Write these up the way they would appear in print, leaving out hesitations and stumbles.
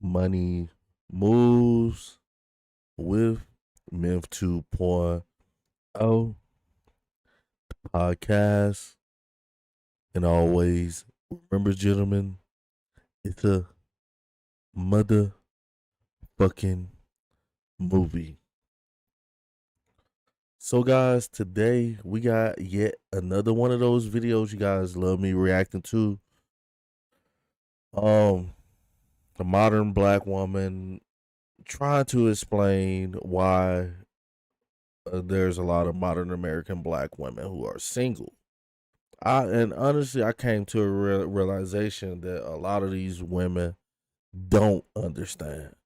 Money Moves with Myth 2.0 podcast. And always remember, gentlemen, it's a motherfucking movie. So, guys, today we got yet another one of those videos you guys love me reacting to. A modern black woman trying to explain why there's a lot of modern American black women who are single. And honestly, I came to a realization that a lot of these women don't understand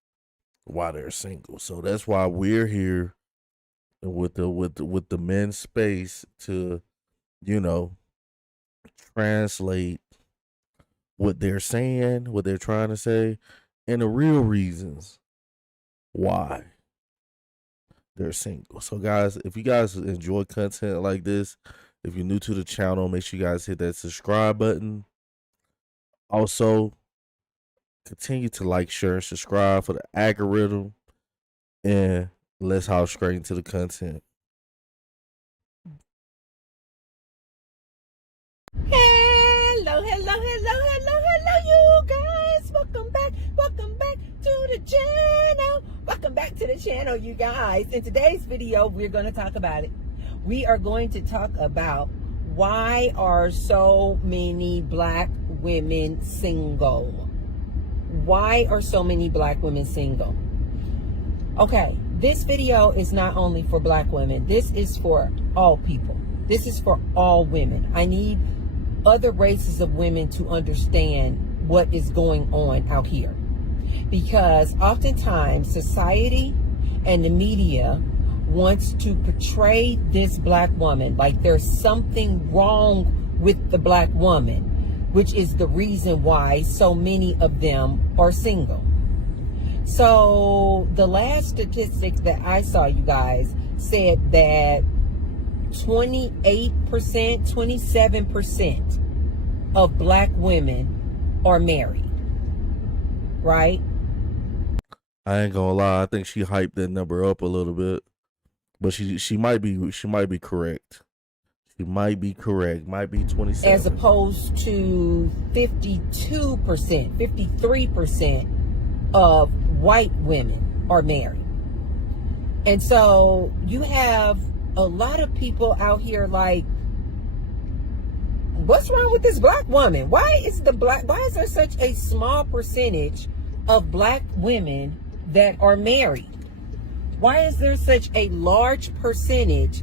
why they're single. So that's why we're here with the men's space to, you know, translate what they're saying, what they're trying to say, and the real reasons why they're single. So, guys, if you guys enjoy content like this, if you're new to the channel, make sure you guys hit that subscribe button. Also, continue to like, share, and subscribe for the algorithm. And let's hop straight into the content. Hello, you guys. Welcome back to the channel. Welcome back to the channel, you guys. In today's video, we're going to talk about it. We are going to talk about why are so many black women single? Why are so many black women single? Okay, this video is not only for black women. This is for all people. This is for all women. I need other races of women to understand what is going on out here. Because oftentimes society and the media wants to portray this black woman like there's something wrong with the black woman, which is the reason why so many of them are single. So the last statistics that I saw, you guys, said that 28%, 27% of black women are married, right? I ain't gonna lie, I think she hyped that number up a little bit, but she might be correct. She might be correct. Might be 27, as opposed to 52%, 53% of white women are married. And so you have a lot of people out here like, what's wrong with this black woman? Why is there such a small percentage of black women that are married? Why is there such a large percentage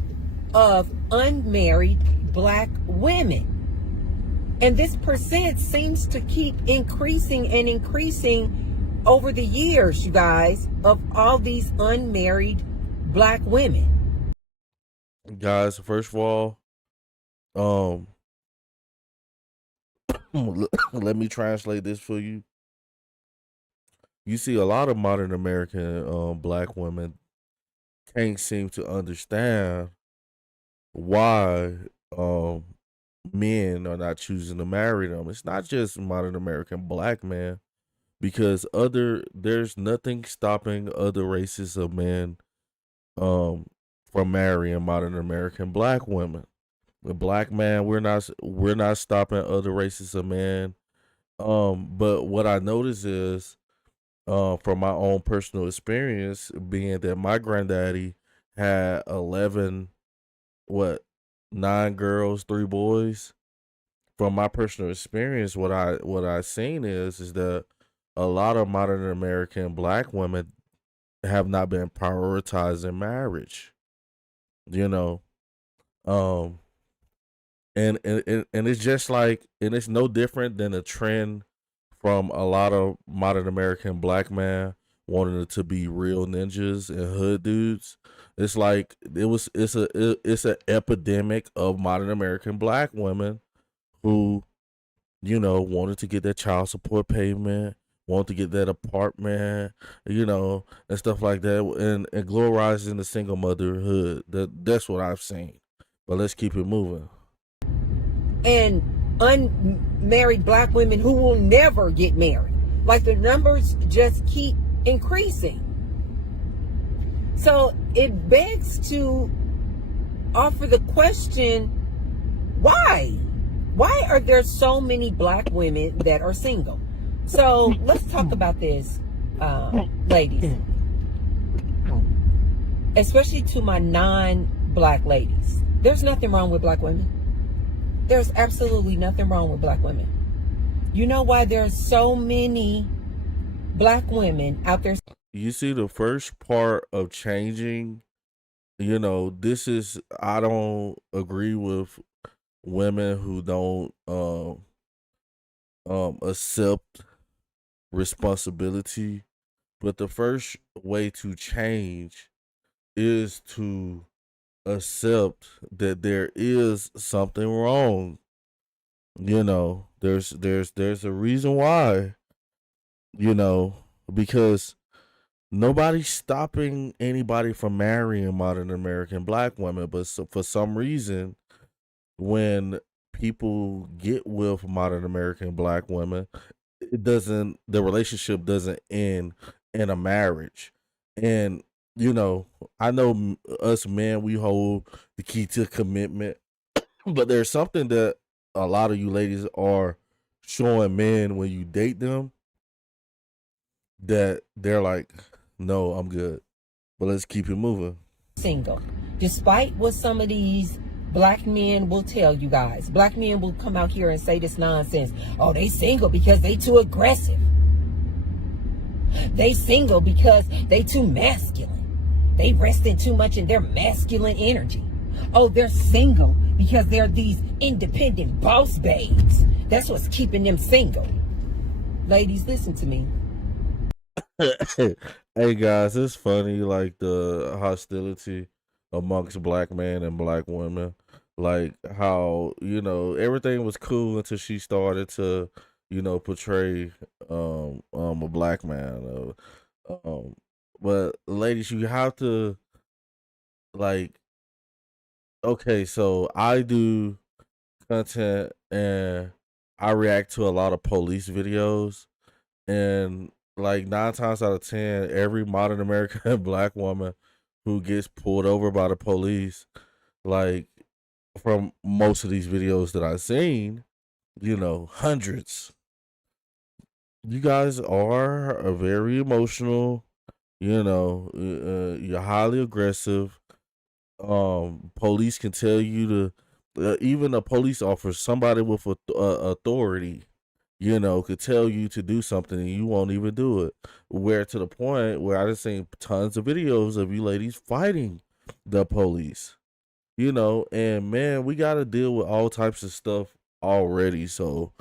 of unmarried black women? And this percent seems to keep increasing and increasing over the years, you guys, of all these unmarried black women. guys. First of all, let me translate this for you. You see a lot of modern American black women can't seem to understand why men are not choosing to marry them. It's not just modern American black men, because there's nothing stopping other races of men from marrying modern American black women. The black man, we're not stopping other races of men. But what I notice is, from my own personal experience, being that my granddaddy had 9 girls, 3 boys. From my personal experience, what I seen is that a lot of modern American black women have not been prioritizing marriage. You know, um, and it's just like, and it's no different than a trend from a lot of modern American black men wanting to be real ninjas and hood dudes. It's like it's an epidemic of modern American black women who, wanted to get that child support payment, wanted to get that apartment, and stuff like that, and glorizing the single motherhood. That's what I've seen. But let's keep it moving. And unmarried black women who will never get married. Like the numbers just keep increasing. So it begs to offer the question, why? Why are there so many black women that are single? So let's talk about this, ladies. Especially to my non-black ladies. There's nothing wrong with black women. There's absolutely nothing wrong with black women. You know why there's so many black women out there? You see, the first part of changing, this is, I don't agree with women who don't accept responsibility, but the first way to change is to accept that there is something wrong. There's a reason why, because nobody's stopping anybody from marrying modern American black women, but for some reason, when people get with modern American black women, the relationship doesn't end in a marriage. And I know us men, we hold the key to commitment, but there's something that a lot of you ladies are showing men when you date them, that they're like, no, I'm good, but let's keep it moving. Single, despite what some of these black men will tell you guys. Black men will come out here and say this nonsense. Oh, they single because they too aggressive. They single because they too masculine. They resting too much in their masculine energy. Oh, they're single because they're these independent boss babes. That's what's keeping them single. Ladies, listen to me. Hey guys, it's funny, like the hostility amongst black men and black women, like how everything was cool until she started to portray a black man. But ladies, you have to, like, okay, so I do content and I react to a lot of police videos, and like 9 times out of 10, every modern American black woman who gets pulled over by the police, like, from most of these videos that I've seen, hundreds. You guys are very emotional. You're highly aggressive. Police can tell you to, even a police officer, somebody with authority, could tell you to do something and you won't even do it. Where to the point where I just seen tons of videos of you ladies fighting the police, and man, we got to deal with all types of stuff already. So,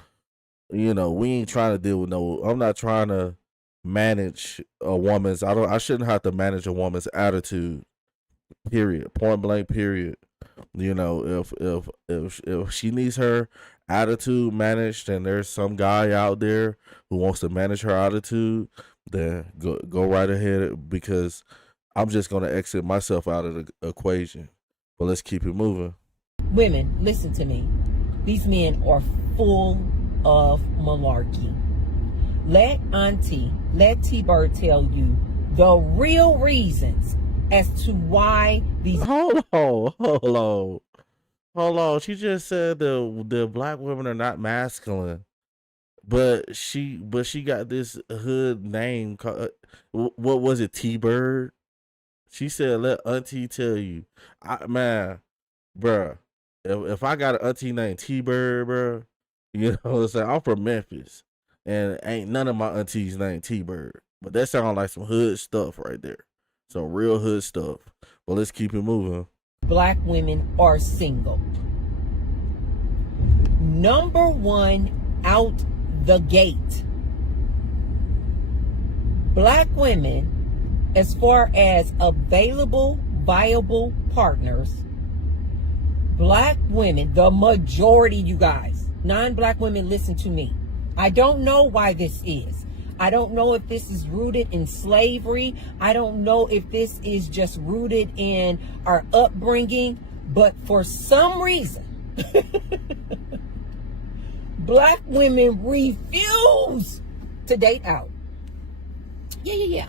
we ain't trying to deal with I'm not trying to manage a woman's, I shouldn't have to manage a woman's attitude, period, point blank, period. If she needs her attitude managed and there's some guy out there who wants to manage her attitude, then go right ahead, because I'm just going to exit myself out of the equation. But let's keep it moving. Women, listen to me. These men are full of malarkey. Let T-Bird tell you the real reasons as to why these... Hold on. She just said the black women are not masculine, but she got this hood name called, what was it, T-Bird? She said, let auntie tell you. Man, bruh, if I got an auntie named T-Bird, bruh, what I'm saying? I'm from Memphis, and ain't none of my aunties named T-Bird. But that sounds like some hood stuff right there. Some real hood stuff. But let's keep it moving. Black women are single. Number one, out the gate. Black women, as far as available, viable partners, black women, the majority, you guys, non-black women, listen to me. I don't know why this is. I don't know if this is rooted in slavery. I don't know if this is just rooted in our upbringing. But for some reason, black women refuse to date out. Yeah.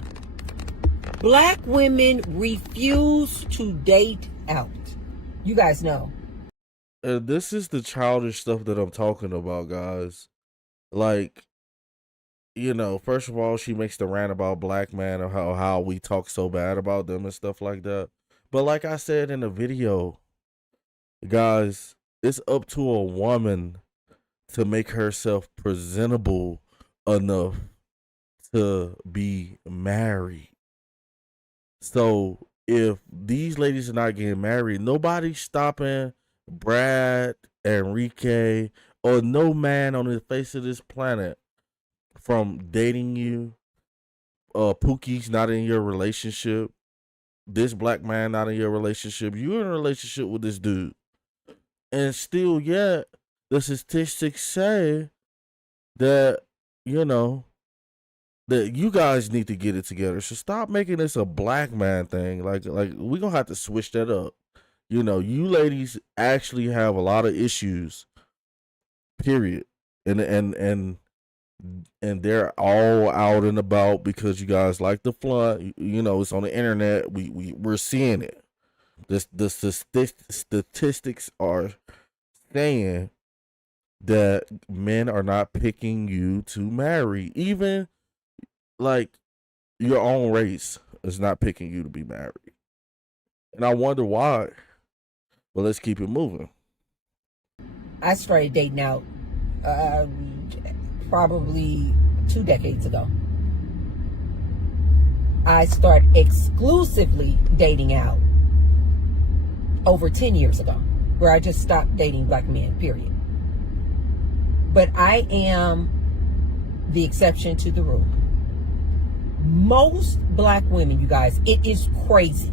Black women refuse to date out. You guys know. This is the childish stuff that I'm talking about, guys. Like, first of all, she makes the rant about black men and how we talk so bad about them and stuff like that. But like I said in the video, guys, it's up to a woman to make herself presentable enough to be married. So if these ladies are not getting married, nobody's stopping Brad, Enrique, or no man on the face of this planet from dating you. Pookie's not in your relationship. This black man not in your relationship. You're in a relationship with this dude. And still yet, the statistics say that, that you guys need to get it together. So stop making this a black man thing. Like we're gonna have to switch that up. You ladies actually have a lot of issues. Period. And they're all out and about because you guys like the flaunt. It's on the internet. We're seeing it. The statistics are saying that men are not picking you to marry. Even like your own race is not picking you to be married. And I wonder why. But let's keep it moving. I started dating out probably 2 decades ago. I started exclusively dating out over 10 years ago, where I just stopped dating black men, period. But I am the exception to the rule. Most black women, you guys, it is crazy.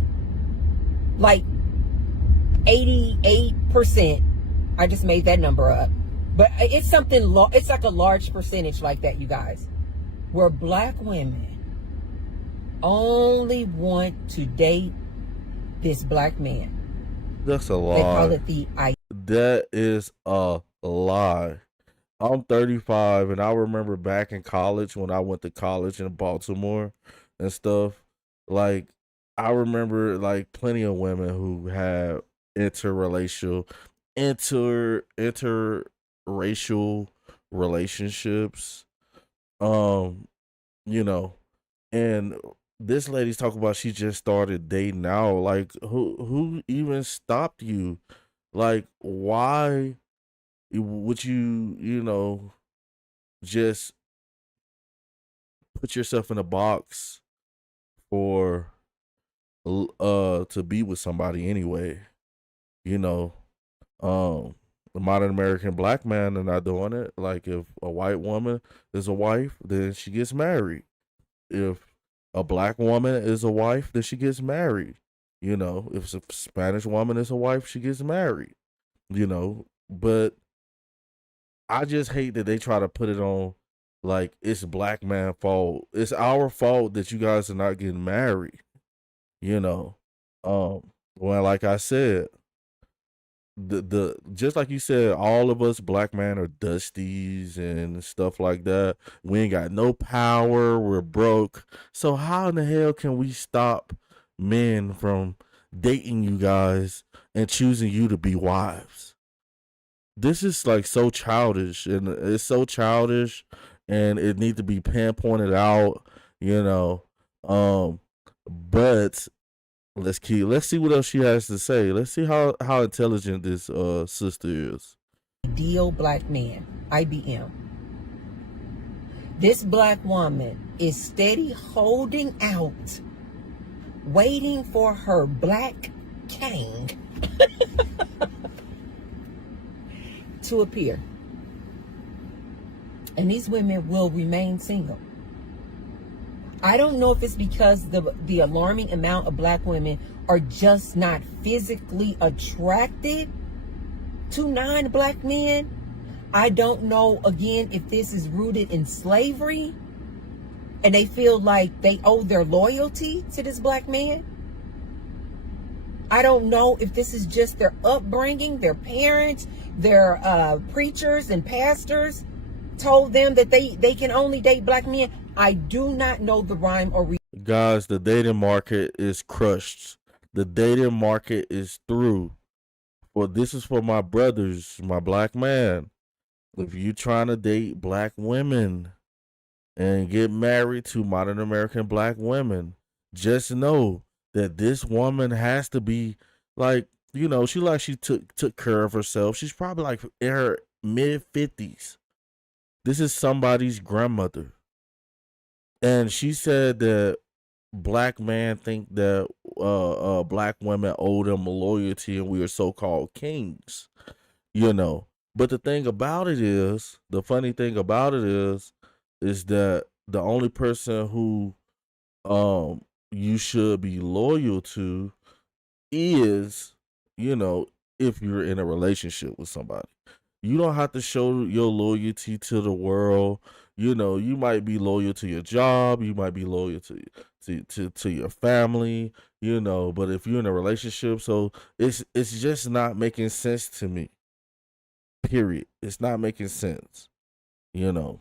Like 88%, I just made that number up. But it's something, it's like a large percentage like that, you guys, where black women only want to date this black man. That's a lie. They call it that is a lie. I'm 35, and I remember back in college when I went to college in Baltimore and stuff. Like, I remember like plenty of women who had interracial relationships. And this lady's talking about she just started dating now. Like, who even stopped you? Like, why would you just put yourself in a box for to be with somebody anyway? The modern American black man are not doing it. Like, if a white woman is a wife, then she gets married. If a black woman is a wife, then she gets married. If a Spanish woman is a wife, she gets married. But I just hate that they try to put it on like it's black man fault. It's our fault that you guys are not getting married. Well, like I said, the just like you said, all of us black men are dusties and stuff like that. We ain't got no power. We're broke. So how in the hell can we stop men from dating you guys and choosing you to be wives? This is like so childish, and it's so childish, and it needs to be pinpointed out. But let's see what else she has to say. Let's see how intelligent this sister is. Ideal black man, IBM. This black woman is steady holding out, waiting for her black king to appear. And these women will remain single. I don't know if it's because the alarming amount of black women are just not physically attracted to non-black men. I don't know, again, if this is rooted in slavery and they feel like they owe their loyalty to this black man. I don't know if this is just their upbringing, their parents, their preachers and pastors told them that they can only date black men. I do not know the rhyme or reason. Guys, the dating market is crushed. The dating market is through. Well, this is for my brothers, my black man. If you trying to date black women and get married to modern American black women, just know that this woman has to be like, you know, she took care of herself. She's probably like in her mid-50s. This is somebody's grandmother. And she said that black men think that black women owe them loyalty and we are so-called kings, you know. But the thing about it is, the funny thing about it is that the only person who you should be loyal to is, you know, if you're in a relationship with somebody. You don't have to show your loyalty to the world. You know, you might be loyal to your job, you might be loyal to your family, you know, but if you're in a relationship, so it's just not making sense to me. Period. It's not making sense, you know.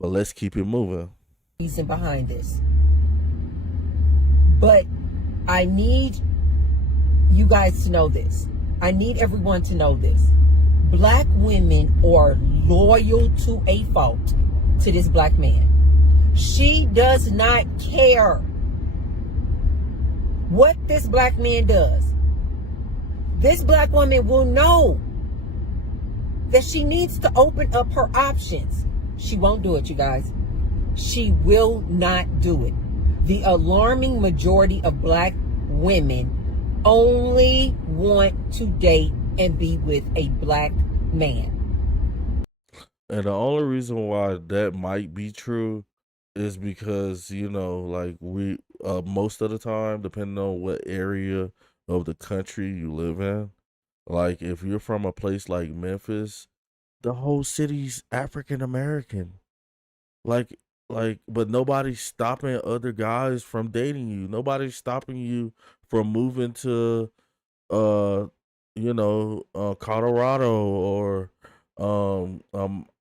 But let's keep it moving. Reason behind this. But I need you guys to know this. I need everyone to know this. Black women are loyal to a fault to this black man. She does not care what this black man does. This black woman will know that she needs to open up her options. She won't do it, you guys. She will not do it. The alarming majority of black women only want to date and be with a black man. And the only reason why that might be true is because, you know, like we most of the time, depending on what area of the country you live in, like if you're from a place like Memphis, the whole city's African American. Like but nobody's stopping other guys from dating you. Nobody's stopping you from moving to Colorado or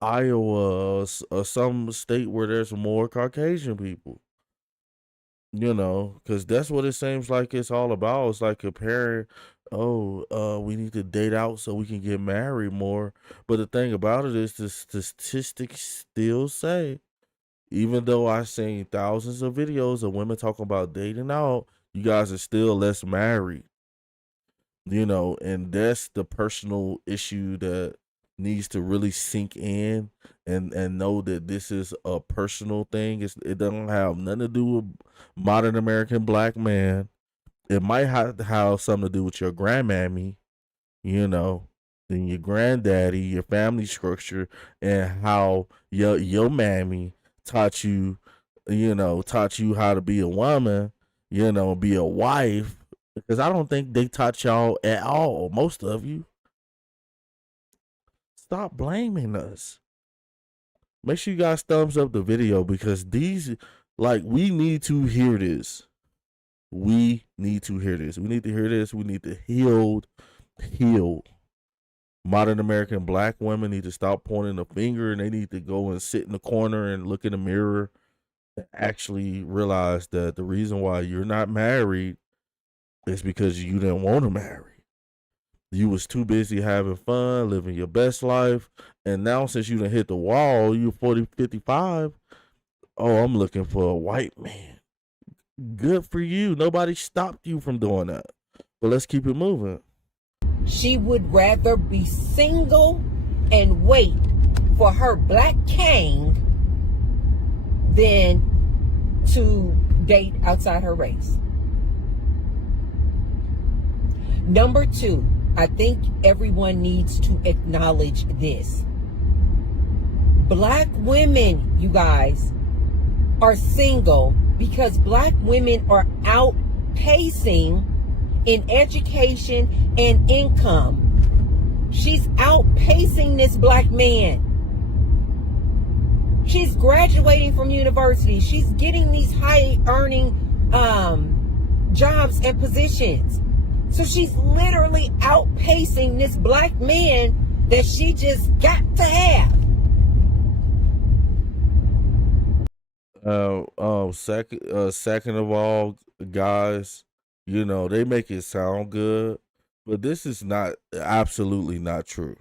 Iowa or some state where there's more Caucasian people. You know, because that's what it seems like it's all about. It's like comparing, we need to date out so we can get married more. But the thing about it is the statistics still say, even though I've seen thousands of videos of women talking about dating out, you guys are still less married. You know, and that's the personal issue that needs to really sink in and know that this is a personal thing. It doesn't have nothing to do with modern American black man. It might have to have something to do with your grandmammy, you know, and your granddaddy, your family structure, and how your mammy taught you how to be a woman, you know, be a wife. Because I don't think they taught y'all at all, most of you. Stop blaming us. Make sure you guys thumbs up the video because we need to hear this. We need to hear this. We need to hear this. We need to heal. Modern American black women need to stop pointing the finger and they need to go and sit in the corner and look in the mirror and actually realize that the reason why you're not married is because you didn't want to marry. You was too busy having fun, living your best life. And now since you done hit the wall, you're 40, 55. Oh, I'm looking for a white man. Good for you. Nobody stopped you from doing that. But let's keep it moving. She would rather be single and wait for her black king than to date outside her race. Number 2. I think everyone needs to acknowledge this. Black women, you guys, are single because black women are outpacing in education and income. She's outpacing this black man. She's graduating from university. She's getting these high earning jobs and positions. So she's literally outpacing this black man that she just got to have. second of all, guys, they make it sound good, but this is not absolutely not true.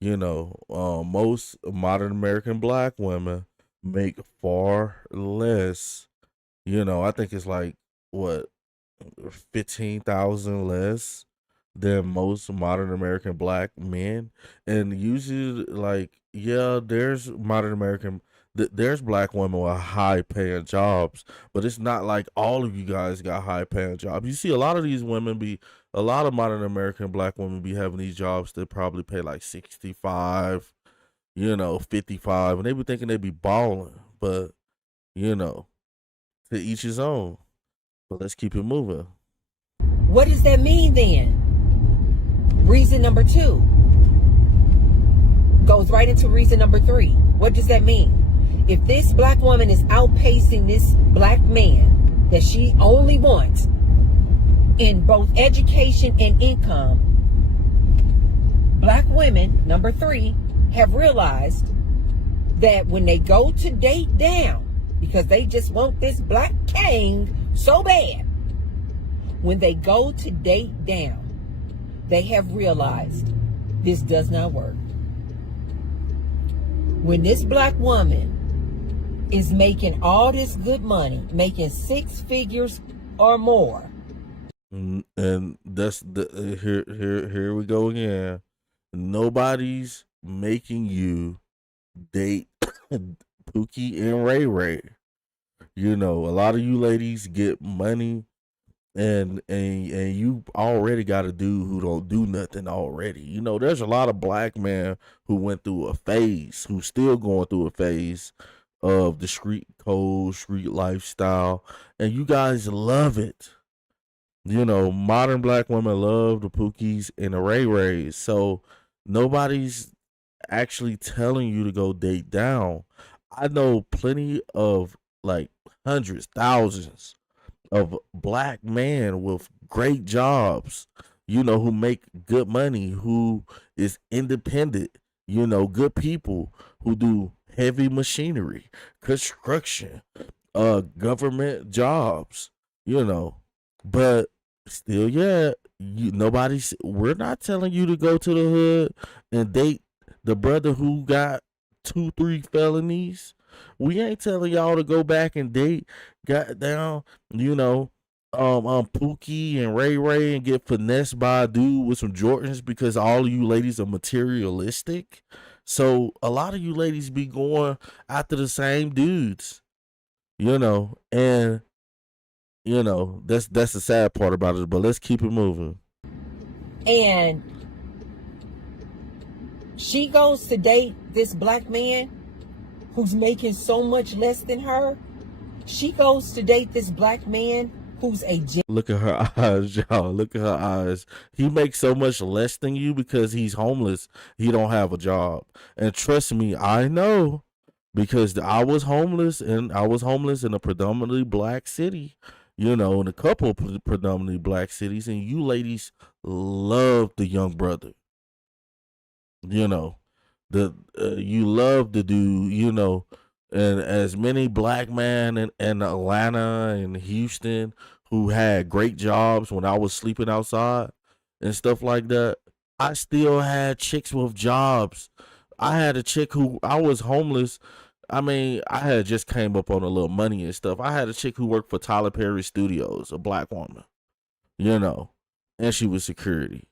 Most modern American black women make far less. I think it's like what 15,000 less than most modern American black men. And usually, like, yeah, there's black women with high paying jobs, but it's not like all of you guys got high paying jobs. You see a lot of modern American black women be having these jobs that probably pay like 65, 55, and they be thinking they be balling, but to each his own. But let's keep it moving. What does that mean then? Reason number 2 goes right into reason number 3. What does that mean? If this black woman is outpacing this black man that she only wants in both education and income, black women, number 3, have realized that when they go to date down, because they just want this black king so bad, when they go to date down, they have realized this does not work. When this black woman is making all this good money, making 6 figures or more, and that's the here we go again. Nobody's making you date Pookie and Ray Ray. A lot of you ladies get money, and you already got a dude who don't do nothing already. There's a lot of black men who went through a phase, who's still going through a phase of the street code, street lifestyle, and you guys love it. Modern black women love the Pookies and the Ray Rays, so nobody's actually telling you to go date down. I know plenty of, like, hundreds, thousands of black men with great jobs, who make good money, who is independent, good people who do heavy machinery, construction, government jobs, but still, yeah, we're not telling you to go to the hood and date the brother who got 2-3 felonies. We ain't telling y'all to go back and date goddamn, Pookie and Ray Ray and get finessed by a dude with some Jordans, because all of you ladies are materialistic. So a lot of you ladies be going after the same dudes, and that's the sad part about it. But let's keep it moving. And she goes to date this black man who's making so much less than her. She goes to date this black man who's a look at her eyes, y'all. Look at her eyes. He makes so much less than you because he's homeless. He don't have a job. And trust me, I know, because I was homeless, and I was homeless in a predominantly black city, in a couple of predominantly black cities, and you ladies love the young brother. You love the dude, and as many black men in Atlanta and Houston who had great jobs when I was sleeping outside and stuff like that, I still had chicks with jobs. I had a chick who, I was homeless. I mean, I had just came up on a little money and stuff. I had a chick who worked for Tyler Perry Studios, a black woman, and she was security.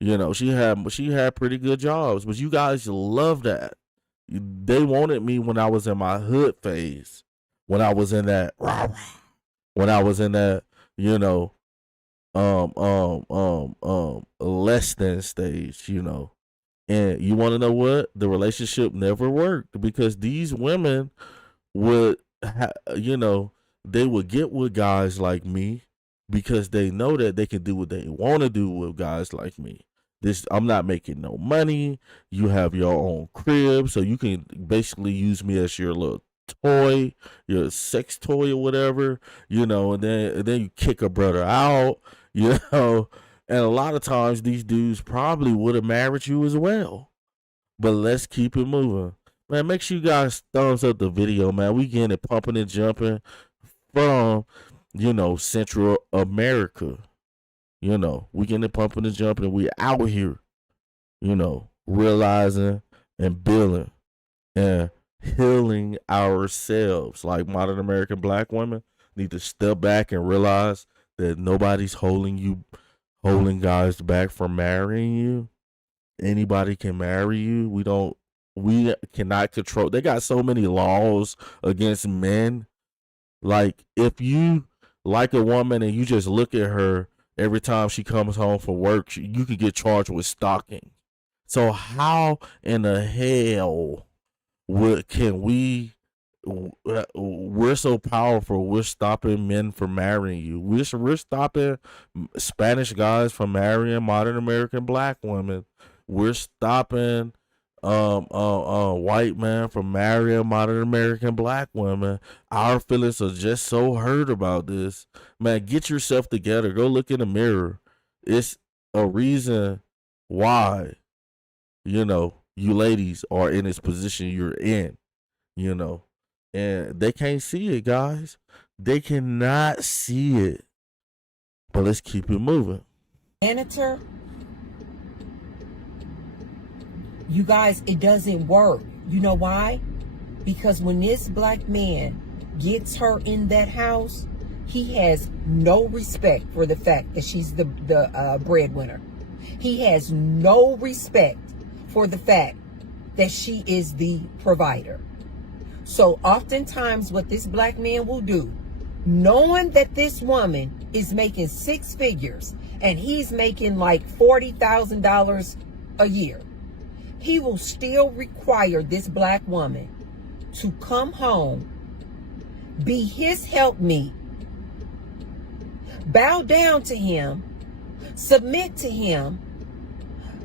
She had pretty good jobs, but you guys love that. They wanted me when I was in my hood phase, when I was in that, less than stage, And you want to know what? The relationship never worked, because these women would, they would get with guys like me because they know that they can do what they want to do with guys like me. I'm not making no money. You have your own crib, so you can basically use me as your little toy, your sex toy or whatever, and then you kick a brother out, And a lot of times these dudes probably would have married you as well. But let's keep it moving. Man, make sure you guys thumbs up the video, man. We getting it pumping and jumping. from, Central America. We getting it pumping and jumping, and we out here, realizing and building and healing ourselves. Like modern American black women need to step back and realize that nobody's holding guys back from marrying you. Anybody can marry you. We cannot control. They got so many laws against men. Like if you like a woman and you just look at her every time she comes home from work, you could get charged with stalking. So how in the hell can we? We're so powerful. We're stopping men from marrying you. We're stopping Spanish guys from marrying modern American black women. We're stopping white men from marrying modern American black women. Our feelings are just so hurt about this. Man, get yourself together. Go look in the mirror. It's a reason why, you ladies are in this position you're in, and they can't see it, guys. They cannot see it. But let's keep it moving. Janitor, you guys, it doesn't work. You know why? Because when this black man gets her in that house, he has no respect for the fact that she's the breadwinner. He has no respect for the fact that she is the provider. So oftentimes what this black man will do, knowing that this woman is making six figures and he's making like $40,000 a year, he will still require this black woman to come home, be his helpmeet, bow down to him, submit to him,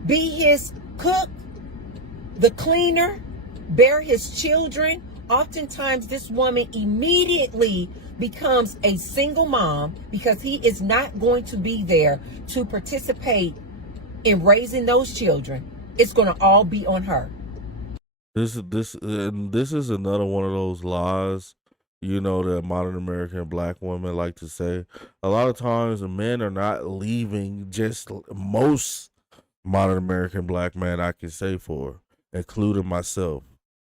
be his cook, the cleaner, bear his children. Oftentimes this woman immediately becomes a single mom because he is not going to be there to participate in raising those children. It's going to all be on her. This is another one of those lies, that modern American black women like to say. A lot of times, men are not leaving. Just most modern American black men I can say for, including myself,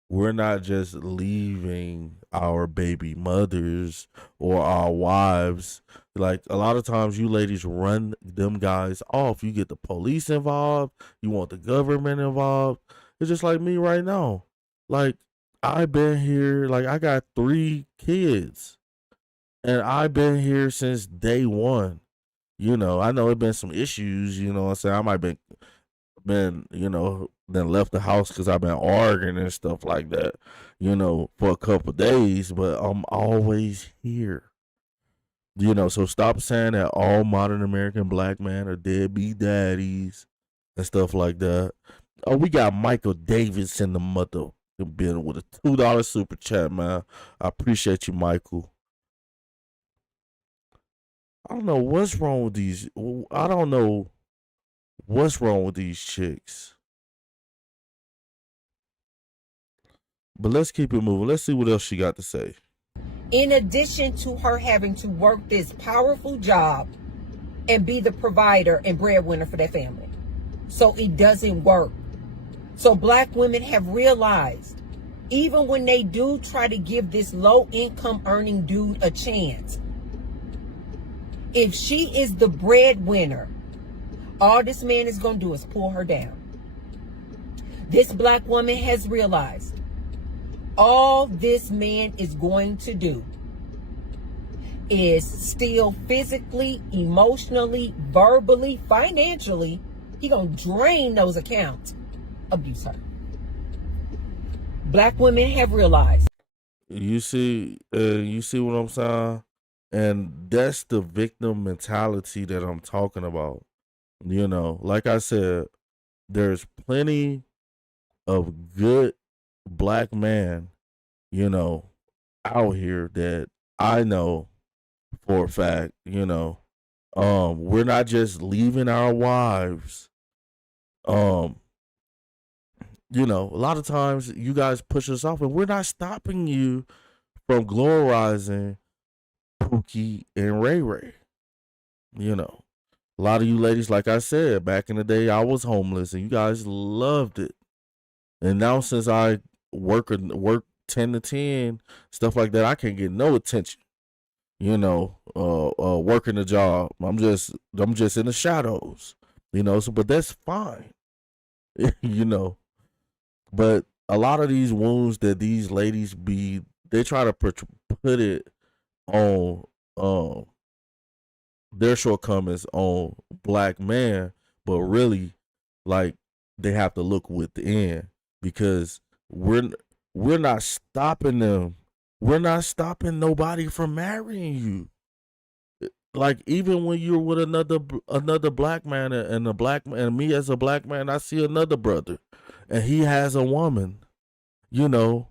we're not just leaving our baby mothers or our wives. Like a lot of times you ladies run them guys off. You get the police involved. You want the government involved. It's just like me right now. Like I've been here, like I got 3 kids and I've been here since day one. I know it been some issues, what I'm saying? I might been, then left the house because I've been arguing and stuff like that, for a couple days, but I'm always here. So stop saying that all modern American black men are deadbeat daddies and stuff like that. Oh, we got Michael Davis in the mother building with a $2 super chat, man. I appreciate you, Michael. I don't know what's wrong with these. I don't know what's wrong with these chicks. But let's keep it moving. Let's see what else she got to say. In addition to her having to work this powerful job and be the provider and breadwinner for their family. So it doesn't work. So black women have realized, even when they do try to give this low income earning dude a chance, if she is the breadwinner, all this man is going to do is pull her down. This black woman has realized all this man is going to do is steal physically, emotionally, verbally, financially. He gonna drain those accounts. Abuse her. Black women have realized. You see what I'm saying? And that's the victim mentality that I'm talking about. Like I said, there's plenty of good black men, out here that I know for a fact, we're not just leaving our wives. A lot of times you guys push us off and we're not stopping you from glamorizing Pookie and Ray Ray. You know, a lot of you ladies, like I said, back in the day, I was homeless and you guys loved it. And now since I work 10 to 10, stuff like that, I can't get no attention. Working a job. I'm just in the shadows. So but that's fine. But a lot of these wounds that these ladies they try to put it on their shortcomings on black men, but really, like, they have to look within, because we're not stopping them. We're not stopping nobody from marrying you. Like, even when you're with another black man, and me as a black man, I see another brother and he has a woman. A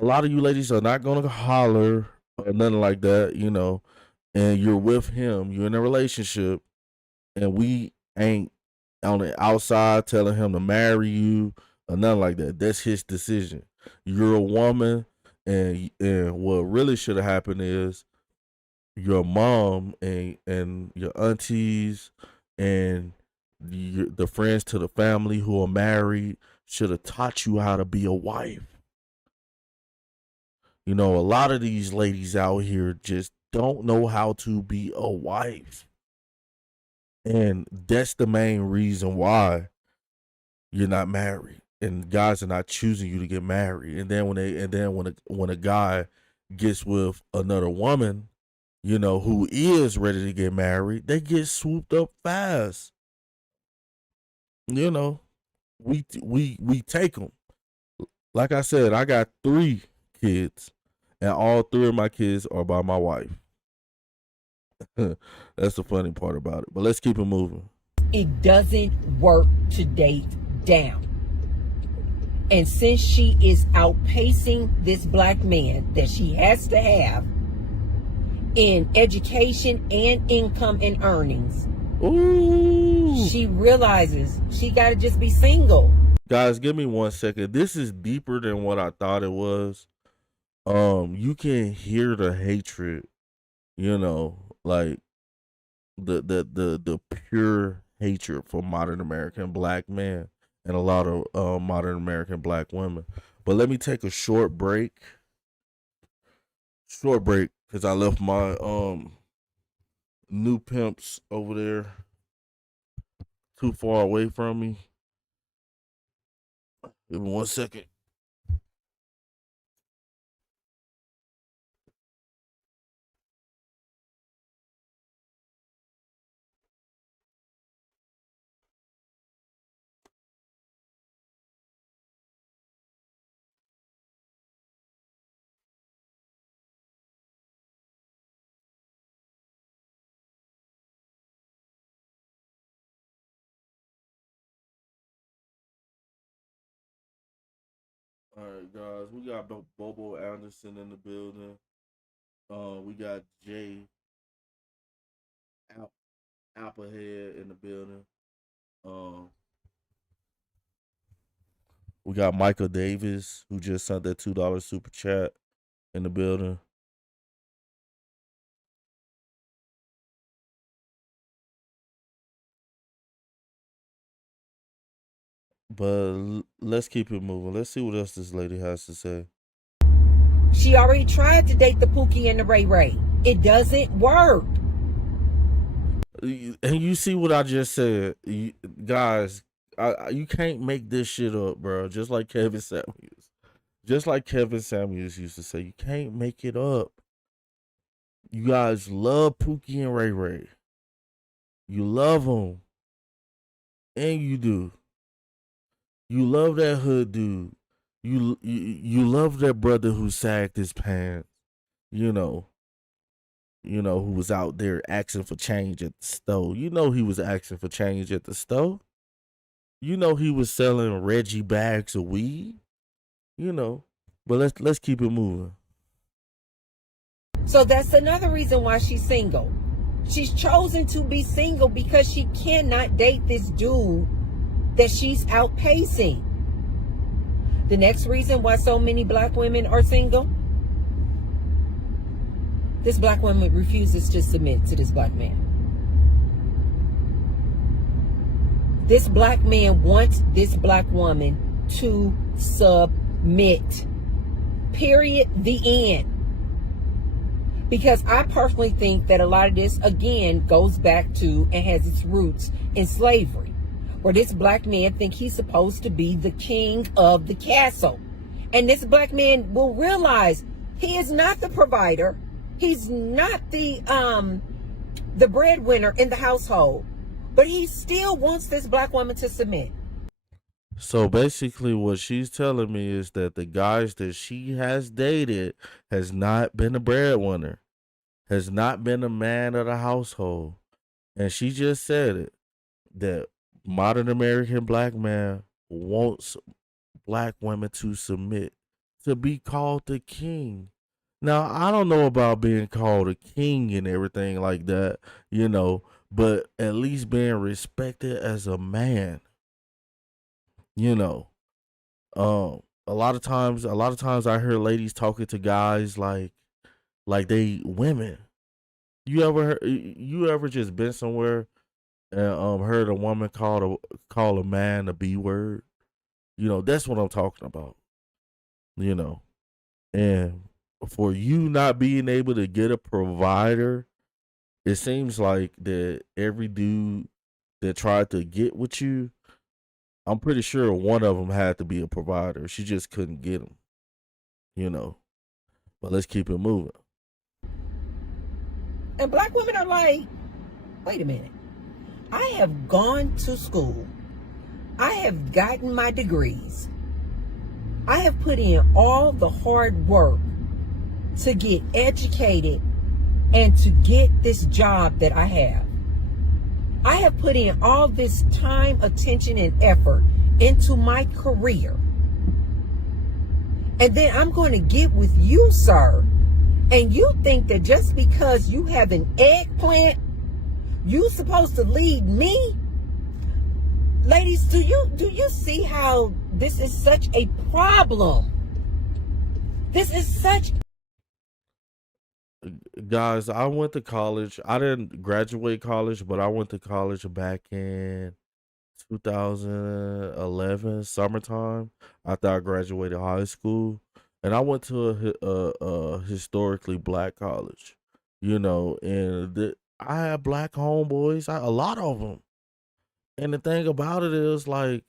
lot of you ladies are not gonna holler or nothing like that. And you're with him, you're in a relationship, and we ain't on the outside telling him to marry you or nothing like that. That's his decision. You're a woman, and what really should have happened is your mom and your aunties and the friends to the family who are married should have taught you how to be a wife. A lot of these ladies out here just don't know how to be a wife. And that's the main reason why you're not married, and guys are not choosing you to get married. And then when a guy gets with another woman, who is ready to get married, they get swooped up fast. We take them. Like I said, I got 3 kids, and all 3 of my kids are by my wife. That's the funny part about it. But let's keep it moving. It doesn't work to date down. And since she is outpacing this black man that she has to have in education and income and earnings, ooh, she realizes she got to just be single. Guys, give me 1 second. This is deeper than what I thought it was. You can hear the hatred, like the pure hatred for modern American black men and a lot of modern American black women. But let me take a short break because I left my new pimps over there too far away from me. Give me 1 second. All right, guys, we got Bobo Anderson in the building. We got Jay Applehead in the building. We got Michael Davis, who just sent that $2 super chat, in the building. But let's keep it moving. Let's see what else this lady has to say. She already tried to date the Pookie and the Ray Ray. It doesn't work. And you see what I just said, guys. You can't make this shit up, bro. Just like Kevin Samuels. Just like Kevin Samuels used to say, you can't make it up. You guys love Pookie and Ray Ray. You love them. And you do. You love that hood dude. You love that brother who sagged his pants. Who was out there asking for change at the store. He was asking for change at the store. He was selling Reggie bags of weed. But let's keep it moving. So that's another reason why she's single. She's chosen to be single because she cannot date this dude that she's outpacing. The next reason why so many black women are single, this black woman refuses to submit to this black man. This black man wants this black woman to submit. Period. The end. Because I personally think that a lot of this, again, goes back to and has its roots in slavery, where this black man think he's supposed to be the king of the castle. And this black man will realize he is not the provider. He's not the breadwinner in the household. But he still wants this black woman to submit. So basically what she's telling me is that the guys that she has dated has not been a breadwinner, has not been a man of the household. And she just said it, that modern American black man wants black women to submit, to be called the king. Now, I don't know about being called a king and everything like that, but at least being respected as a man. A lot of times I hear ladies talking to guys like they women. You ever just been somewhere and heard a woman call a man a B word? That's what I'm talking about. And for you not being able to get a provider, it seems like that every dude that tried to get with you, I'm pretty sure one of them had to be a provider. She just couldn't get him, But let's keep it moving. And black women are like, wait a minute. I have gone to school. I have gotten my degrees. I have put in all the hard work to get educated and to get this job that I have. I have put in all this time, attention, and effort into my career. And then I'm going to get with you, sir. And you think that just because you have an eggplant, you're supposed to lead me? Ladies, do you see how this is such a problem? This is such... Guys, I went to college. I didn't graduate college, but I went to college back in 2011 summertime after I graduated high school, and I went to a historically black college. I had black homeboys, a lot of them. And the thing about it is, like,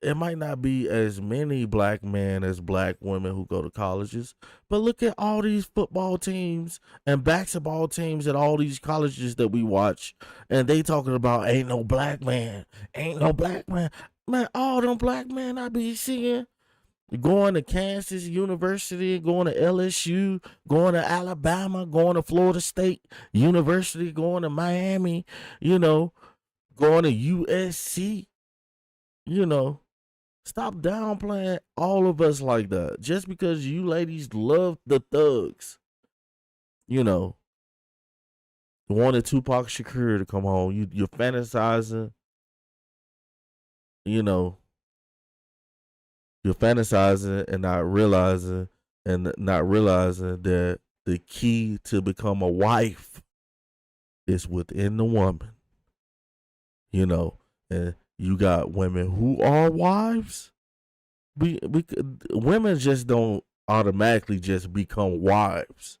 it might not be as many black men as black women who go to colleges, but look at all these football teams and basketball teams at all these colleges that we watch, and they talking about ain't no black man. Man, all them black men I be seeing going to Kansas University, going to LSU, going to Alabama, going to Florida State University, going to Miami, going to USC, Stop downplaying all of us like that. Just because you ladies love the thugs, wanted Tupac Shakur to come home. You're fantasizing, you're fantasizing and not realizing that the key to become a wife is within the woman, and you got women who are wives. Women just don't automatically just become wives.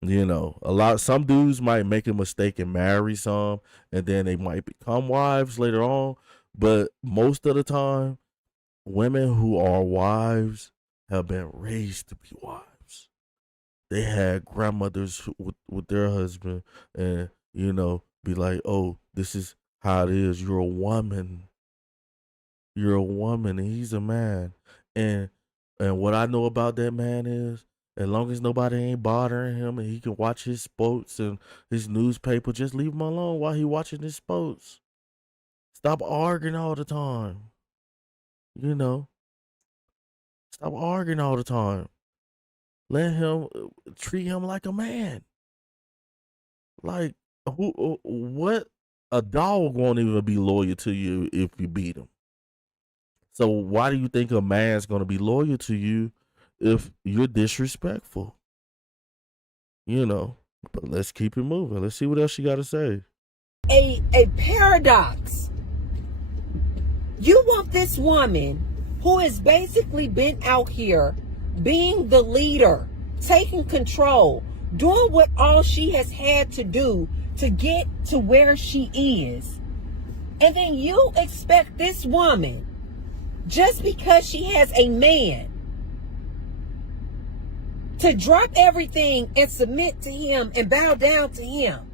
Some dudes might make a mistake and marry some, and then they might become wives later on. But most of the time, women who are wives have been raised to be wives. They had grandmothers with their husband, and be like, "Oh, this is how it is. You're a woman. You're a woman, and he's a man." And what I know about that man is, as long as nobody ain't bothering him and he can watch his sports and his newspaper, just leave him alone while he watching his sports. Stop arguing all the time. Stop arguing all the time. Let him treat him like a man. Like what? A dog won't even be loyal to you if you beat him. So why do you think a man's gonna be loyal to you if you're disrespectful? you know. But let's keep it moving. Let's see what else she got to say. A paradox. You want this woman who has basically been out here being the leader, taking control, doing what all she has had to do to get to where she is. And then you expect this woman, just because she has a man, to drop everything and submit to him and bow down to him.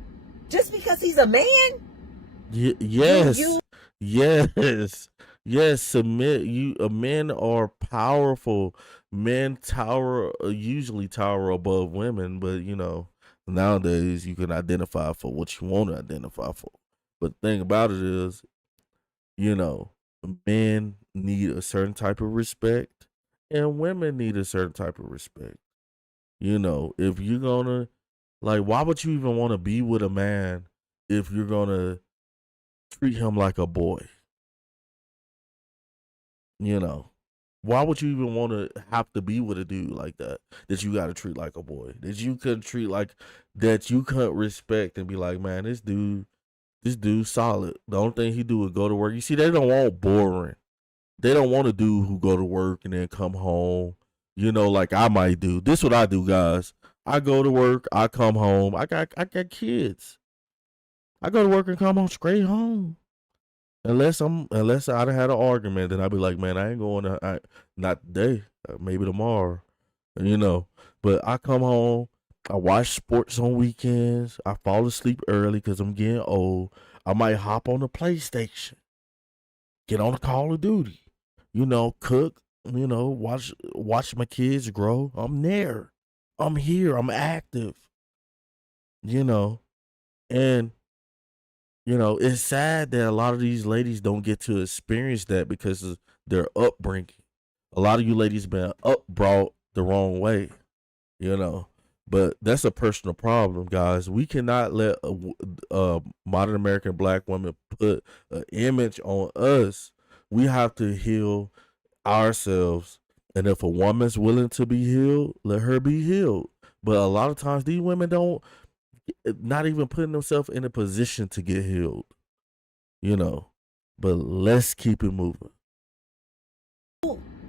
Just because he's a man? Yes. Yes, submit. Men are powerful. Men usually tower above women, but nowadays you can identify for what you want to identify for. But the thing about it is, men need a certain type of respect and women need a certain type of respect. If you're gonna, like, why would you even want to be with a man if you're gonna treat him like a boy? Why would you even want to have to be with a dude like that you got to treat like a boy, that you couldn't treat like, that you couldn't respect and be like, man, this dude's solid. The only thing he do is go to work. You see, they don't want boring. They don't want a dude who go to work and then come home, like I might do. This is what I do, guys. I go to work, I come home. I got kids. I go to work and come home straight home. Unless I'd had an argument, then I'd be like, man, I ain't going to, not today, maybe tomorrow, But I come home, I watch sports on weekends, I fall asleep early because I'm getting old. I might hop on the PlayStation, get on the Call of Duty, cook, watch my kids grow. I'm there. I'm here. I'm active, and it's sad that a lot of these ladies don't get to experience that because of their upbringing. A lot of you ladies been brought the wrong way, But that's a personal problem, guys. We cannot let a modern American black woman put an image on us. We have to heal ourselves. And if a woman's willing to be healed, let her be healed. But a lot of times these women not even putting themselves in a position to get healed, but let's keep it moving.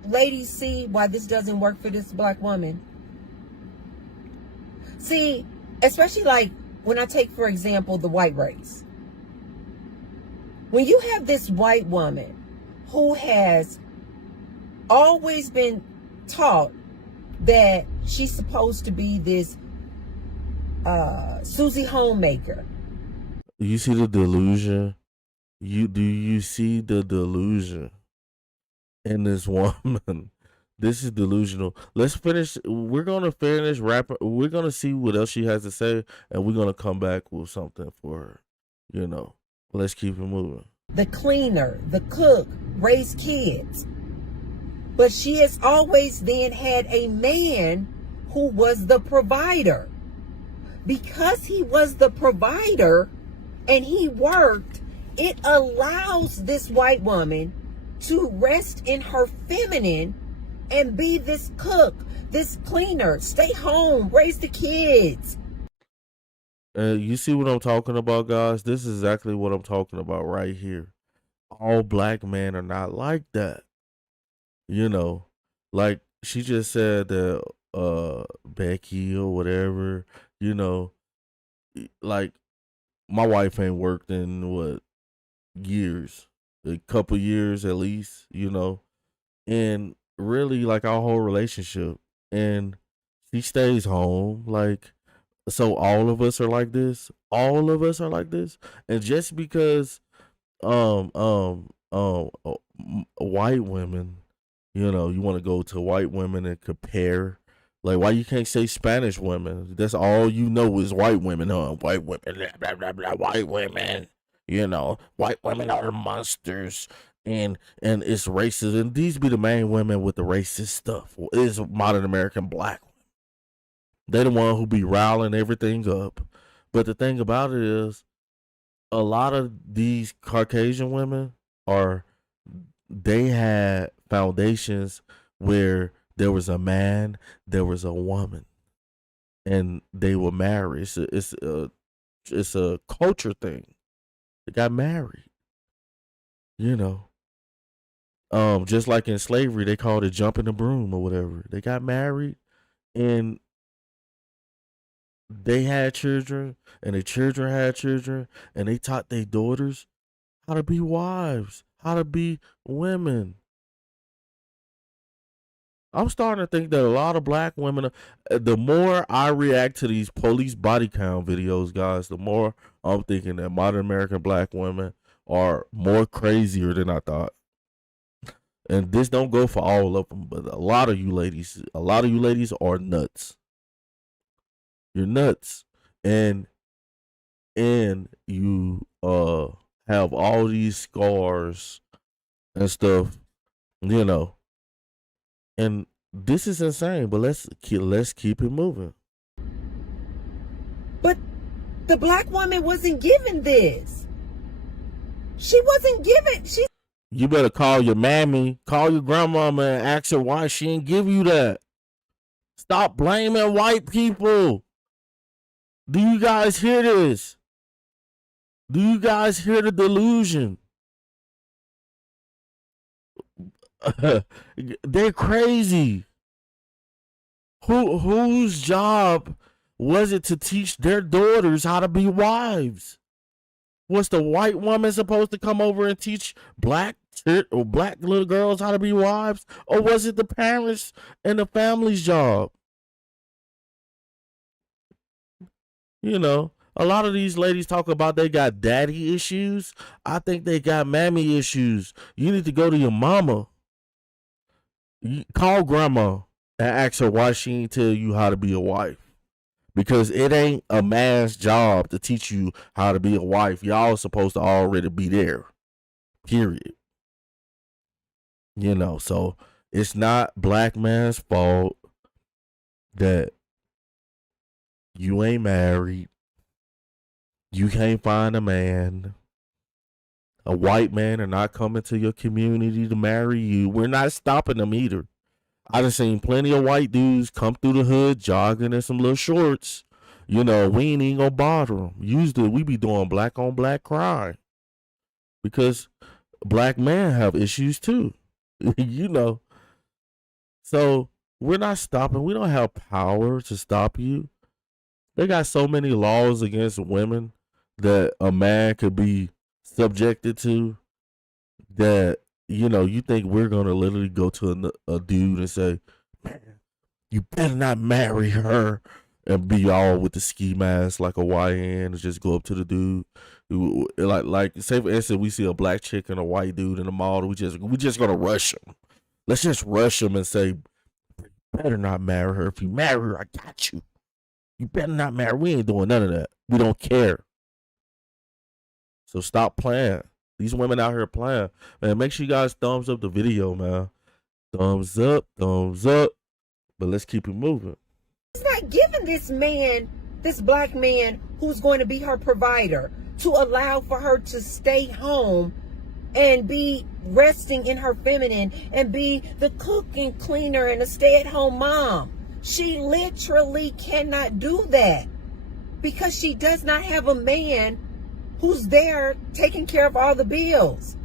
Ladies, see why this doesn't work for this black woman. See, especially like when I take, for example, the white race. When you have this white woman who has always been taught that she's supposed to be this Susie Homemaker. You see the delusion? Do you see the delusion in this woman? This is delusional. Let's finish. We're gonna finish rapping. We're gonna see what else she has to say, and we're gonna come back with something for her. Let's keep it moving. The cleaner, the cook, raise kids. But she has always then had a man who was the provider. Because he was the provider and he worked, it allows this white woman to rest in her feminine and be this cook, this cleaner, stay home, raise the kids. You see what I'm talking about, guys? This is exactly what I'm talking about right here. All black men are not like that. Like she just said that Becky or whatever, like my wife ain't worked in years, a couple years at least, and really like our whole relationship, and she stays home, like, so all of us are like this. All of us are like this, and just because white women, you want to go to white women and compare. Like, why you can't say Spanish women? That's all you know is white women, huh? White women, blah, blah, blah, white women. White women are monsters, and it's racist. And these be the main women with the racist stuff. It's modern American black women. They the one who be riling everything up. But the thing about it is, a lot of these Caucasian women they had foundations where there was a man, there was a woman. and they were married. It's a culture thing. They got married, you know. Just like in slavery, they called it jumping the broom or whatever. They got married and they had children, and their children had children, and they taught their daughters how to be wives, how to be women. I'm starting to think that a lot of black women, the more I react to these police body count videos, guys, the more I'm thinking that modern American black women are more crazier than I thought. And this don't go for all of them, but a lot of you ladies are nuts. You're nuts. And you have all these scars and stuff, you know. And this is insane, but let's keep it moving. But the black woman wasn't given this. She wasn't given. You better call your mammy, call your grandmama, and ask her why she didn't give you that. Stop blaming white people. Do you guys hear this? Do you guys hear the delusion? They're crazy. Whose job was it to teach their daughters how to be wives? Was the white woman supposed to come over and teach black little girls how to be wives? Or was it the parents and the family's job? You know, a lot of these ladies talk about they got daddy issues. I think they got mammy issues. You need to go to your mama. Call grandma and ask her why she ain't tell you how to be a wife. Because it ain't a man's job to teach you how to be a wife. Y'all supposed to already be there. Period. You know, so it's not black man's fault that you ain't married. You can't find a man. A white man are not coming to your community to marry you. We're not stopping them either. I done seen plenty of white dudes come through the hood jogging in some little shorts. You know, we ain't even gonna bother them. Usually we be doing black on black crime because black men have issues too. You know. So we're not stopping. We don't have power to stop you. They got so many laws against women that a man could be subjected to that, you know, you think we're going to literally go to a dude and say, man, you better not marry her, and be all with the ski mask like a YN and just go up to the dude. Like say for instance, we see a black chick and a white dude in the mall. We just going to rush him. Let's just rush him and say, you better not marry her. If you marry her, I got you. You better not marry. We ain't doing none of that. We don't care. So stop playing. These women out here playing. Man, make sure you guys thumbs up the video, man. Thumbs up, thumbs up. But let's keep it moving. It's not giving this man, this black man who's going to be her provider, to allow for her to stay home and be resting in her feminine and be the cook and cleaner and a stay-at-home mom. She literally cannot do that because she does not have a man who's there taking care of all the bills.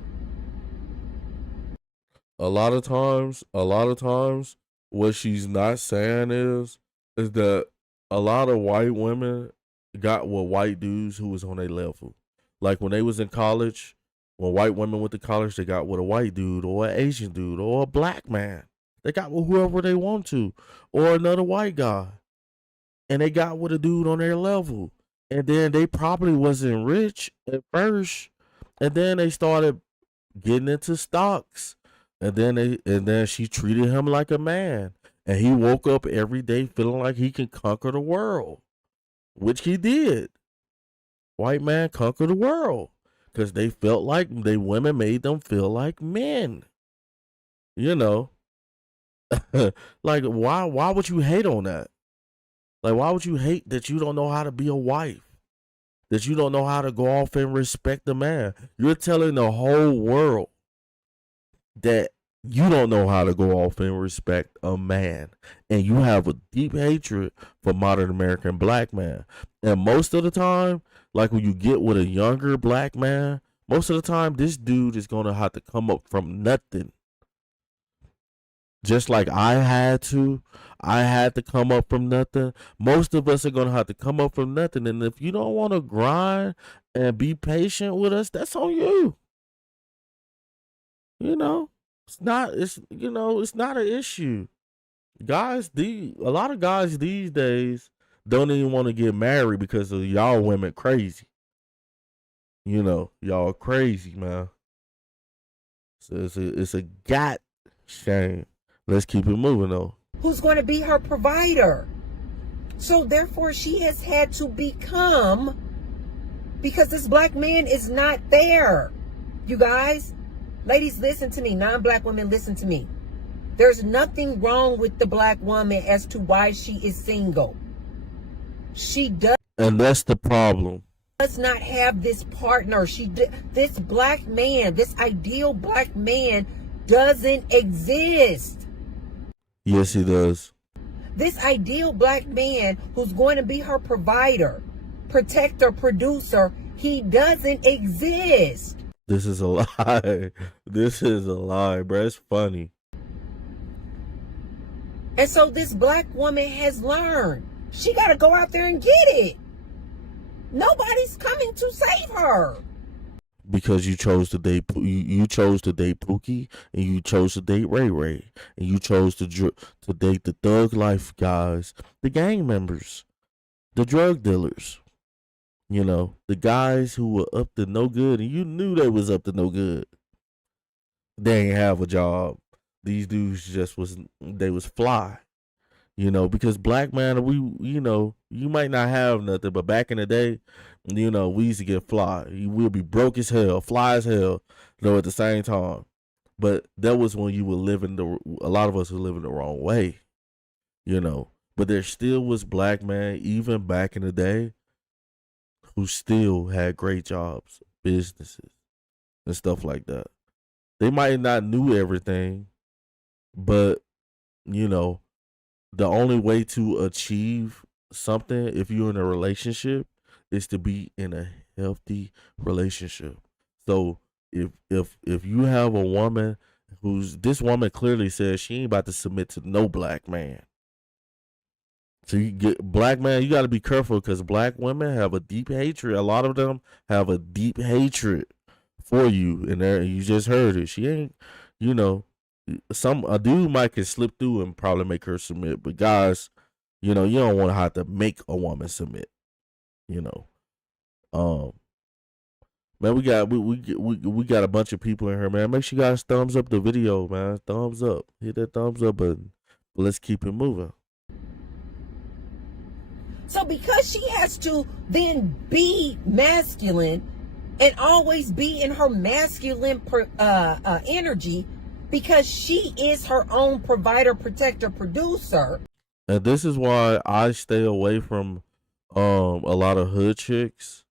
A lot of times, what she's not saying is that a lot of white women got with white dudes who was on their level. Like when they was in college, when white women went to college, they got with a white dude or an Asian dude or a black man. They got with whoever they want to, or another white guy. And they got with a dude on their level. And then they probably wasn't rich at first. And then they started getting into stocks. And then she treated him like a man. And he woke up every day feeling like he can conquer the world. Which he did. White man conquered the world. Because they felt like women made them feel like men. You know. Like why would you hate on that? Like why would you hate that you don't know how to be a wife? That you don't know how to go off and respect a man? You're telling the whole world that you don't know how to go off and respect a man. and you have a deep hatred for modern American black man. And most of the time, like when you get with a younger black man, most of the time this dude is gonna have to come up from nothing. Just like I had to come up from nothing. Most of us are gonna have to come up from nothing. And if you don't want to grind and be patient with us, that's on you. You know, it's not. It's not an issue. Guys, a lot of guys these days don't even want to get married because of y'all women crazy. Y'all crazy, man. So it's a god shame. Let's keep it moving though. Who's going to be her provider? So therefore she has had to become, because this black man is not there. You guys, ladies, listen to me. Non-black women, listen to me. There's nothing wrong with the black woman as to why she is single. She does. And that's the problem. Does not have this partner. This black man, this ideal black man doesn't exist. Yes, he does. This ideal black man who's going to be her provider, protector, producer, he doesn't exist. This is a lie. This is a lie, bro. It's funny. And so this black woman has learned she got to go out there and get it. Nobody's coming to save her. Because you chose to date, you chose to date Pookie, and you chose to date Ray Ray, and you chose to date the thug life guys, the gang members, the drug dealers. The guys who were up to no good, and you knew they was up to no good. They ain't have a job. These dudes just was fly. Because black man, you might not have nothing, but back in the day, we used to get fly. We'll be broke as hell, fly as hell, at the same time. But that was when you were living a lot of us were living the wrong way, But there still was black man, even back in the day, who still had great jobs, businesses, and stuff like that. They might not knew everything, but, the only way to achieve something if you're in a relationship is to be in a healthy relationship. So if you have a woman this woman clearly says she ain't about to submit to no black man. So you get black man, you got to be careful because black women have a deep hatred. A lot of them have a deep hatred for you, and you just heard it. She ain't, a dude might can slip through and probably make her submit, but guys, you don't want to have to make a woman submit. Man, we got a bunch of people in here, man. Make sure you guys thumbs up the video, man. Thumbs up, hit that thumbs up button. But let's keep it moving. So because she has to then be masculine and always be in her masculine energy, because she is her own provider, protector, producer. And this is why I stay away from a lot of hood chicks.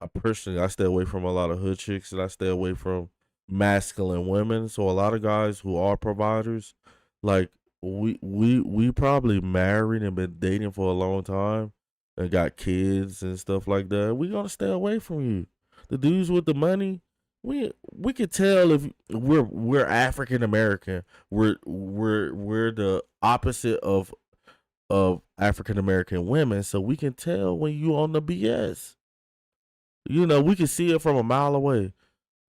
I stay away from a lot of hood chicks, and I stay away from masculine women. So a lot of guys who are providers, like we probably married and been dating for a long time and got kids and stuff like that. We gonna stay away from you. The dudes with the money, we could tell if we're African American. We're the opposite of African American women, so we can tell when you on the BS. We can see it from a mile away.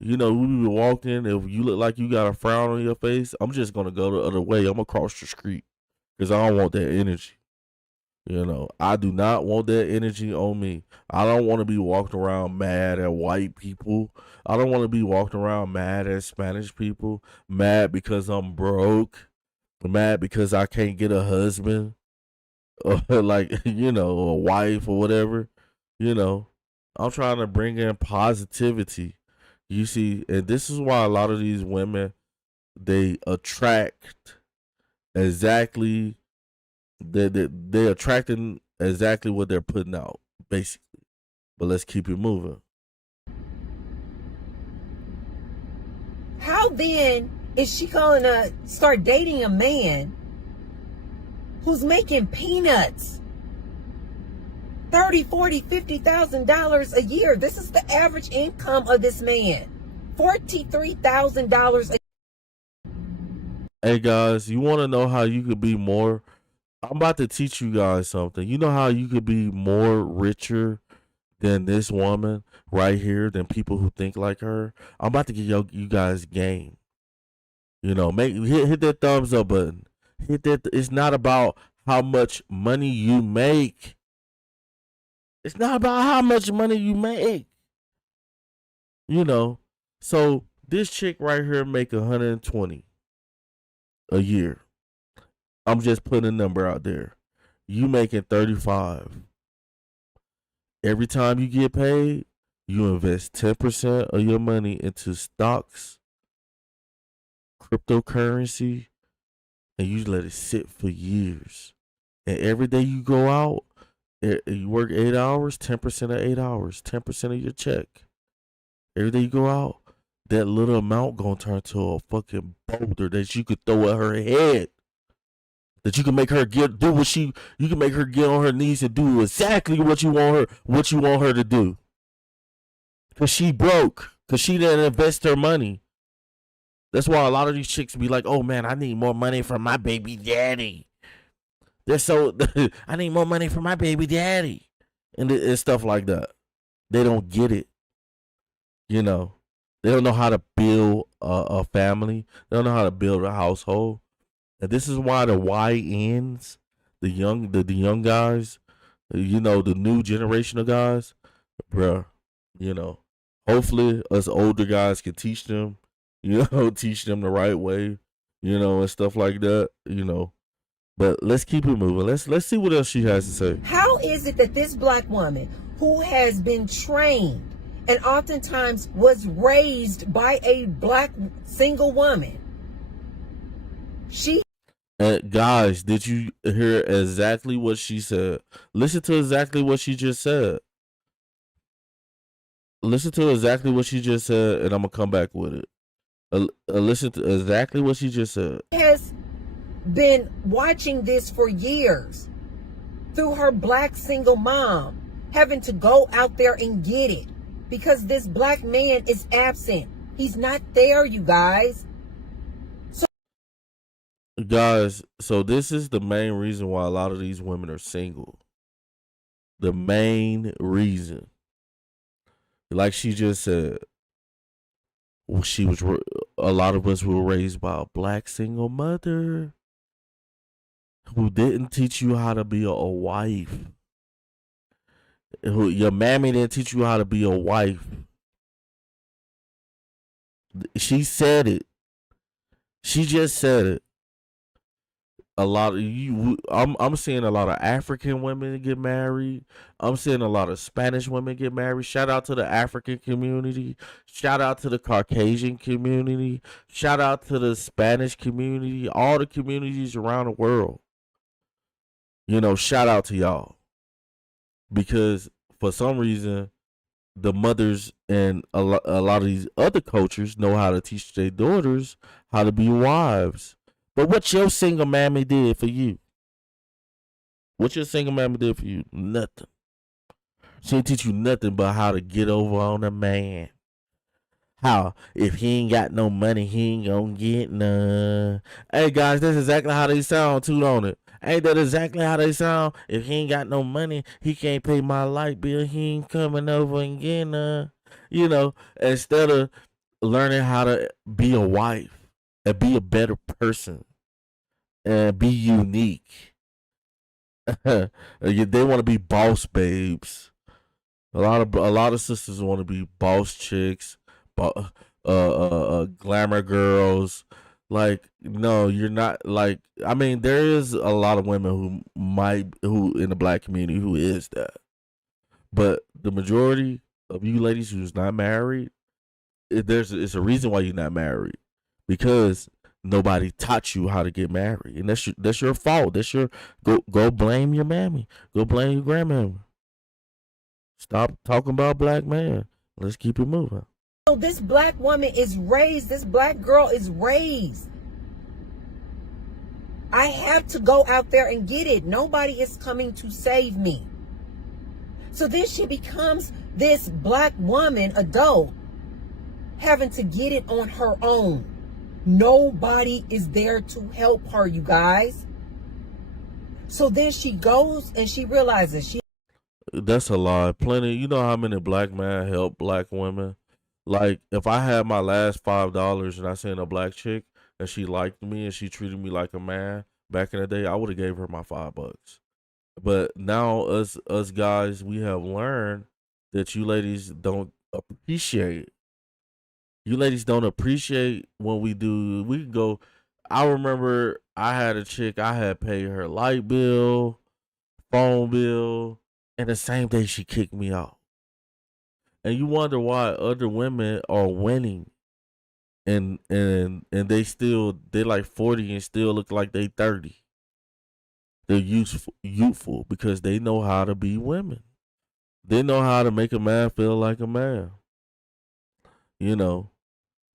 We be walking. If you look like you got a frown on your face, I'm just gonna go the other way. I'm gonna cross the street because I don't want that energy. I do not want that energy on me. I don't want to be walking around mad at white people. I don't want to be walking around mad at Spanish people, mad because I'm broke, mad because I can't get a husband, or a wife or whatever. I'm trying to bring in positivity. You see, and this is why a lot of these women, they attract exactly, they're attracting exactly what they're putting out, basically. But let's keep it moving. How then is she going to start dating a man who's making peanuts. $30,000, $40,000, $50,000 a year. This is the average income of this man. $43,000 a year. Hey guys, you want to know how you could be more? I'm about to teach you guys something. You know how you could be more richer than this woman right here, than people who think like her? I'm about to give you guys game. You know, hit that thumbs up button. Hit that. It's not about how much money you make. It's not about how much money you make. You know, so this chick right here make 120 a year. I'm just putting a number out there. You making 35. Every time you get paid, you invest 10% of your money into stocks, cryptocurrency, and you let it sit for years. And every day you go out, you work 8 hours, 10% of 8 hours, 10% of your check. Every day you go out, that little amount gonna turn to a fucking boulder that you could throw at her head. That you can make her you can make her get on her knees and do exactly what you want her to do. Cause she broke. Cause she didn't invest her money. That's why a lot of these chicks be like, oh man, I need more money from my baby daddy. I need more money from my baby daddy. And stuff like that. They don't get it. You know. They don't know how to build a family. They don't know how to build a household. And this is why the YNs, the young guys, you know, the new generation of guys, bruh, you know, hopefully us older guys can teach them, you know, teach them the right way, you know, and stuff like that, you know. But let's keep it moving. Let's see what else she has to say. How is it that this black woman who has been trained and oftentimes was raised by a black single woman, guys, did you hear exactly what she said? Listen to exactly what she just said. Listen to exactly what she just said, and I'm going to come back with it. Listen to exactly what she just said. Has been watching this for years through her black single mom, having to go out there and get it because this black man is absent. He's not there, you guys. Guys, so this is the main reason why a lot of these women are single. The main reason. Like she just said, a lot of us were raised by a black single mother who didn't teach you how to be a wife. Your mammy didn't teach you how to be a wife. She said it. She just said it. I'm seeing a lot of African women get married. I'm seeing a lot of Spanish women get married. Shout out to the African community. Shout out to the Caucasian community. Shout out to the Spanish community. All the communities around the world. You know, shout out to y'all. Because for some reason, the mothers and a lot of these other cultures know how to teach their daughters how to be wives. But what your single mammy did for you? What your single mammy did for you? Nothing. She didn't teach you nothing but how to get over on a man. How if he ain't got no money, he ain't gonna get none. Hey guys, that's exactly how they sound too, don't it? Ain't that exactly how they sound? If he ain't got no money, he can't pay my light bill. He ain't coming over and getting none. You know, instead of learning how to be a wife and be a better person and be unique. They want to be boss babes. A lot of sisters want to be boss chicks, glamour girls. Like, no, you're not. Like, I mean, there is a lot of women who in the black community who is that, but the majority of you ladies who's not married, it's a reason why you're not married, because nobody taught you how to get married, and that's your fault. That's your go blame your mammy. Go blame your grandmammy. Stop talking about black man. Let's keep it moving. So this black woman is raised. This black girl is raised I have to go out there and get it. Nobody is coming to save me. So then she becomes this black woman, adult, having to get it on her own. Nobody is there to help her, you guys. So then she goes and she realizes That's a lie. Plenty. You know how many black men help black women? Like, if I had my last $5 and I seen a black chick and she liked me and she treated me like a man back in the day, I would have gave her my $5. But now us guys, we have learned that you ladies don't appreciate. You ladies don't appreciate when we do. We can go. I remember I had a chick. I had paid her light bill, phone bill, and the same day she kicked me out. And you wonder why other women are winning, and they like 40 and still look like they 30. They're youthful because they know how to be women. They know how to make a man feel like a man. You know,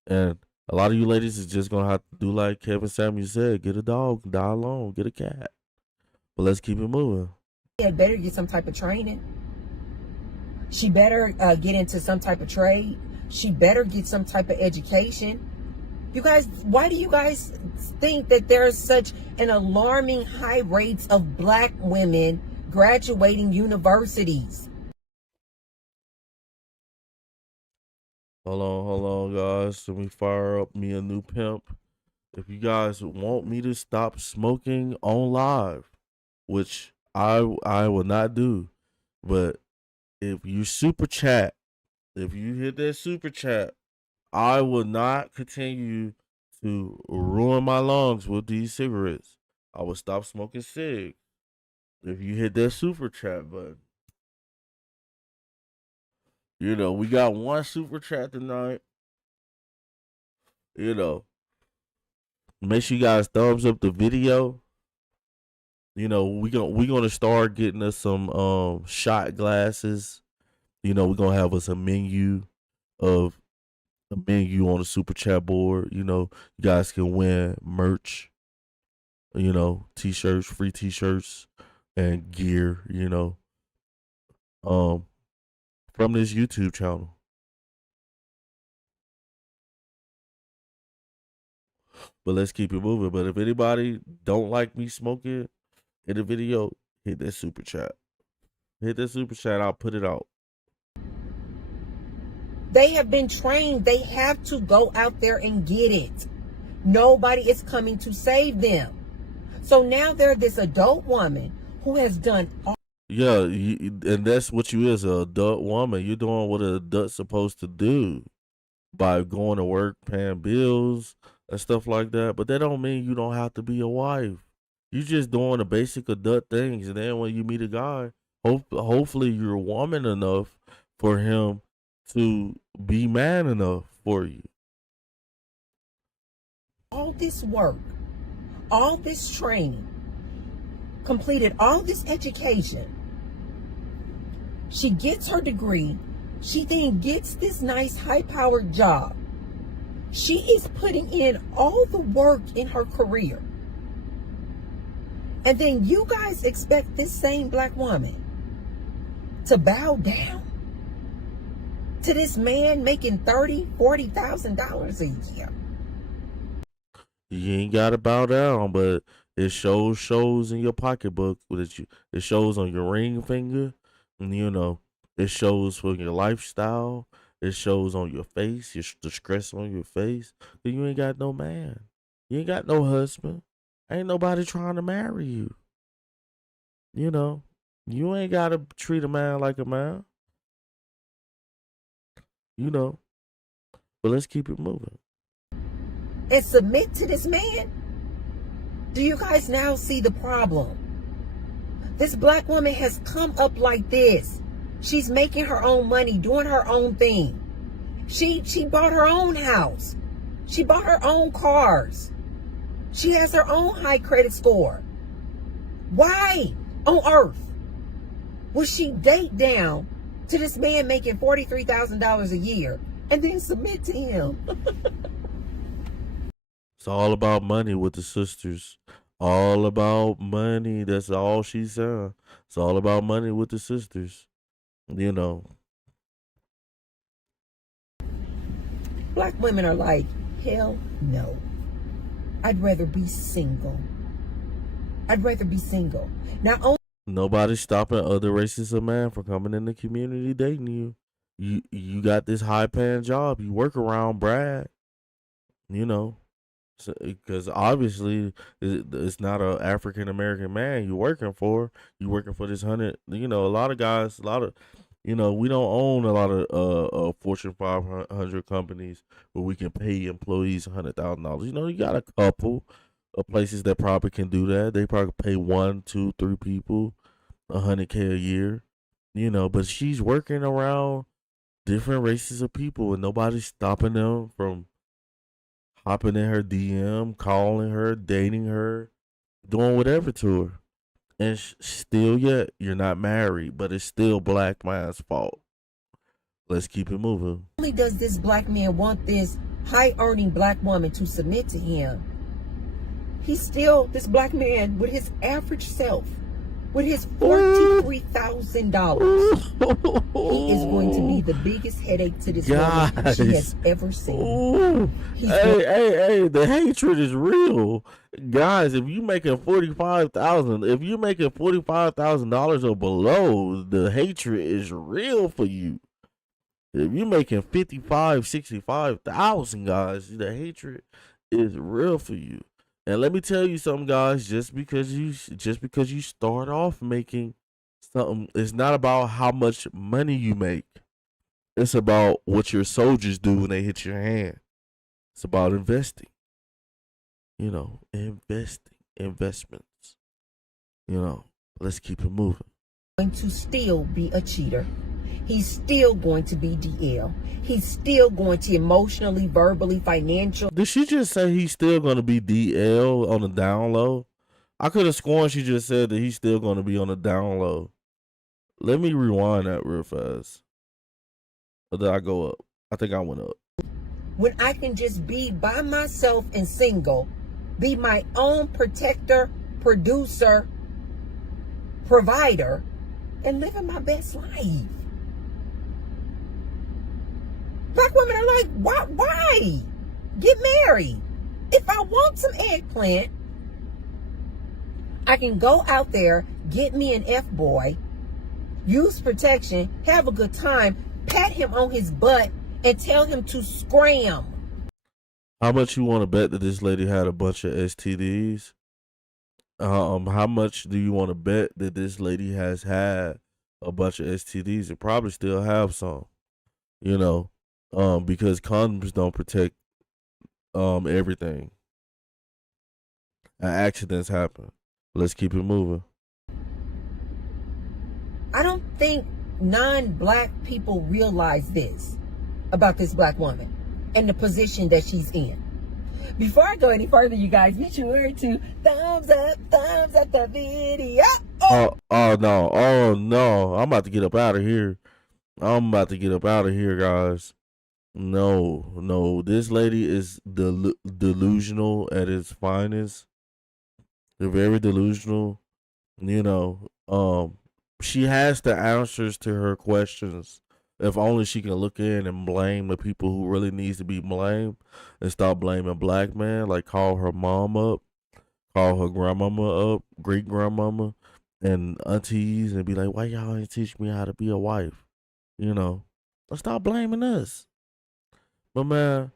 and a lot of you ladies is just gonna have to do like Kevin Samuels said: get a dog, die alone, get a cat. But let's keep it moving. had better get some type of training. She better get into some type of trade. She better get some type of education. You guys, why do you guys think that there's such an alarming high rates of black women graduating universities? Hold on, guys. Let me fire up me a new pimp. If you guys want me to stop smoking on live, which I will not do, but if you super chat, if you hit that super chat, I will not continue to ruin my lungs with these cigarettes. I will stop smoking cigs. If you hit that super chat button. You know, we got one super chat tonight. You know, make sure you guys thumbs up the video. You know, we gonna start getting us some shot glasses. You know, we're gonna have us a menu on the super chat board. You know, you guys can win merch. You know, t-shirts, free t-shirts, and gear. You know, from this YouTube channel. But let's keep it moving. But if anybody don't like me smoking in the video, hit that super chat. Hit that super chat. I'll put it out. They have been trained. They have to go out there and get it. Nobody is coming to save them. So now they're this adult woman who has done all. Yeah, and that's what you is, an adult woman. You're doing what an adult's supposed to do by going to work, paying bills, and stuff like that. But that don't mean you don't have to be a wife. You just doing the basic adult things. And then when you meet a guy, hopefully you're woman enough for him to be man enough for you. All this work, all this training, completed all this education. She gets her degree. She then gets this nice high-powered job. She is putting in all the work in her career. And then you guys expect this same black woman to bow down to this man making $30,000, $40,000 a year. You ain't gotta bow down, but it shows in your pocketbook. It shows on your ring finger, and you know it shows for your lifestyle. It shows on your face, the stress on your face. You ain't got no man. You ain't got no husband. Ain't nobody trying to marry you. You know, you ain't gotta treat a man like a man. You know, but let's keep it moving. And submit to this man? Do you guys now see the problem? This black woman has come up like this. She's making her own money, doing her own thing. She bought her own house. She bought her own cars. She has her own high credit score. Why on earth would she date down to this man making $43,000 a year and then submit to him? It's all about money with the sisters. All about money. That's all she's saying. It's all about money with the sisters. You know. Black women are like, hell no. I'd rather be single. I'd rather be single. Not only Nobody's stopping other races of man from coming in the community dating you. You got this high paying job. You work around Brad. You know, because obviously it's not a African American man you working for. You working for this 100. You know, a lot of guys, a lot of, you know, we don't own a lot of Fortune 500 companies where we can pay employees $100,000. You know, you got a couple of places that probably can do that. They probably pay 1, 2, 3 people $100K a year. You know, but she's working around different races of people, and nobody's stopping them from hopping in her DM, calling her, dating her, doing whatever to her. And still yet, you're not married, but it's still black man's fault. Let's keep it moving. only does this black man want this high earning black woman to submit to him, he's still, this black man with his average self, with his $43,000, he is going to be the biggest headache to this woman she has ever seen. Hey, the hatred is real. Guys, if you making $45,000, if you're making $45,000 or below, the hatred is real for you. If you're making 55, 65,000, guys, the hatred is real for you. And let me tell you something, guys. Just because you start off making something, it's not about how much money you make. It's about what your soldiers do when they hit your hand. It's about investing. You know, investments. You know, let's keep it moving. Going to still be a cheater. He's still going to be DL. He's still going to emotionally, verbally, financially. Did she just say he's still going to be DL on the down low? I could have sworn she just said that he's still going to be on the down low. Let me rewind that real fast. Or did I go up? I think I went up. When I can just be by myself and single, be my own protector, producer, provider, and living my best life. Black women are like, why? Get married. If I want some eggplant, I can go out there, get me an F-boy, use protection, have a good time, pat him on his butt, and tell him to scram. How much you want to bet that this lady had a bunch of STDs? How much do you want to bet that this lady has had a bunch of STDs and probably still have some? You know, because condoms don't protect everything. And accidents happen. Let's keep it moving. I don't think non-black people realize this about this black woman and the position that she's in. Before I go any further, you guys, be sure to thumbs up the video. Oh no. I'm about to get up out of here. Guys. No. This lady is delusional at its finest. They're very delusional. You know, she has the answers to her questions. If only she can look in and blame the people who really needs to be blamed and stop blaming black men. Like call her mom up, call her grandmama up, great grandmama, and aunties, and be like, "Why y'all ain't teach me how to be a wife?" You know, let's stop blaming us. But man,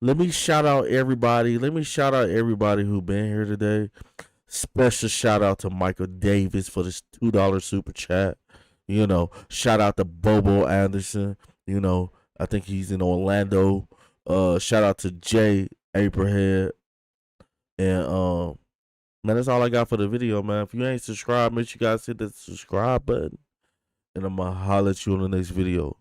let me shout out everybody. Who been here today. Special shout out to Michael Davis for this $2 super chat. You know, shout out to Bobo Anderson. You know, I think he's in Orlando. Shout out to Jay Abraham. And man, that's all I got for the video, man. If you ain't subscribed, make sure you guys hit the subscribe button. And I'm gonna holler at you on the next video.